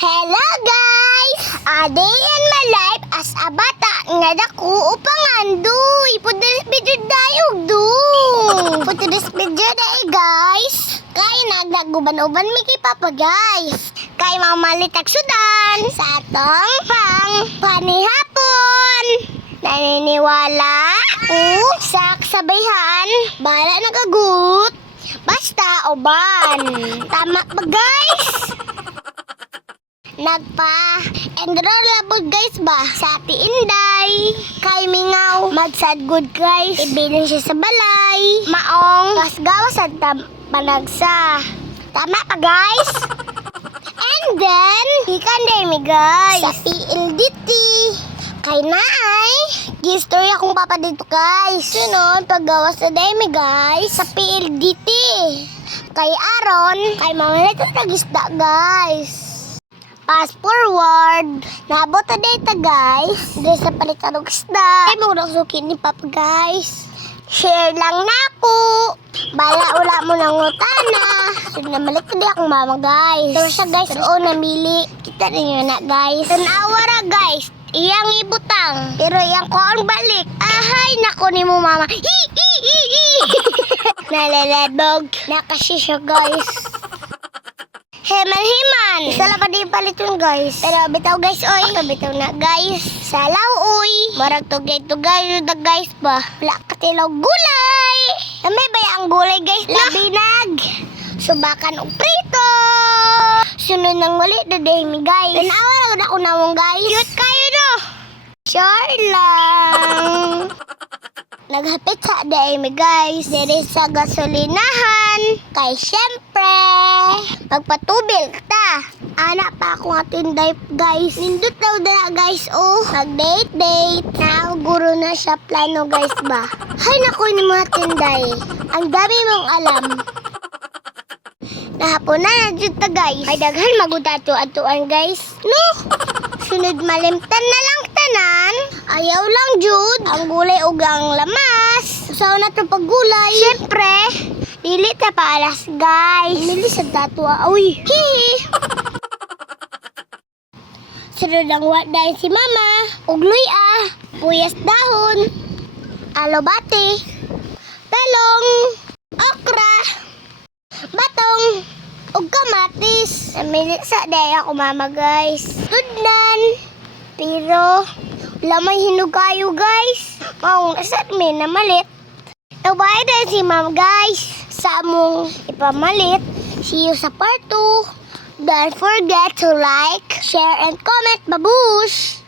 Hello guys! A day in my life as a bata nga dako upangan duy. Pudiris video dayog du. Pudiris video day guys. Kay nagdaguban-uban mi kay papa guys. Kay mamalitag sudan sa atong pang panihapon. Naniniwala ko sa kasabayhan. Bala nagagut. Basta uban. Tama ba guys? Nagpa enroll labod guys ba sa ati Inday. Kay Mingaw magsad good guys. Ibilin siya sa balay. Maong pas gawas at panagsa. Tama pa guys? And then, ikan day mi guys. Sa PLDT. Kay naay, gistorya akong papa dito guys. Sunod, paggawas sa day mi guys. Sa PLDT. Kay Aaron, kay mga nito nagisda guys. Fast forward. Nabot na data guys. Dito sa palitan ng isda. Ay, murang suki ni Papa guys. Share lang na ako. Bala ula mo ng utana. Sige na malik na di akong mama guys. Ito siya guys. Oo, namili. Kita ninyo na guys. Tanawara guys. Iyang ibutang. Pero iyang ko ang balik. Ahay, nako ni mo mama. Hi, hi, hi, hi. Nalaladog. Nakasisya guys. Heman-heman. Isa lang pa di paliton guys. Pero bitaw guys oy. Ako bitaw na guys. Salaw oy. Marag tugay-tugay da guys ba. Wala katilaw gulay. May baya ang gulay guys. Labinag. Subakan og prito. Sunod nang wali da day mi guys. Tanawa lang ako nawong guys. Cute kayo no. Sure lang. Naghapit sa day mi guys. Diri sa gasolinahan. Kay syempre, magpatubil ta. Anak pa ako nga tinday guys. Nindot daw na guys oh. Nag-date date. Nakaguro na siya plano guys ba. Hay naku ni mga tinday. Ang dami mong alam. Nahapon na na ta guys. Ay daghan magutato atuan guys. No! Sunod malimtan na lang tanan. Ayaw lang jud. Ang gulay ug ang lamas. Usaw na to paggulay. Syempre, dili ta pa alas guys. Dili sa tatwa. Uy. Hihi. Sunod ang wat dahil si mama. Ug luya. Puyas dahon. Alobate. Talong. Okra. Batong. Ug kamatis. Namili sa day ako mama guys. Tudnan. Pero, lamay hinugayo guys. Maong asat may namalit. Nabay na si ma'am guys. Sa among ipamalit. See you sa part 2. Don't forget to like, share, and comment. Babush!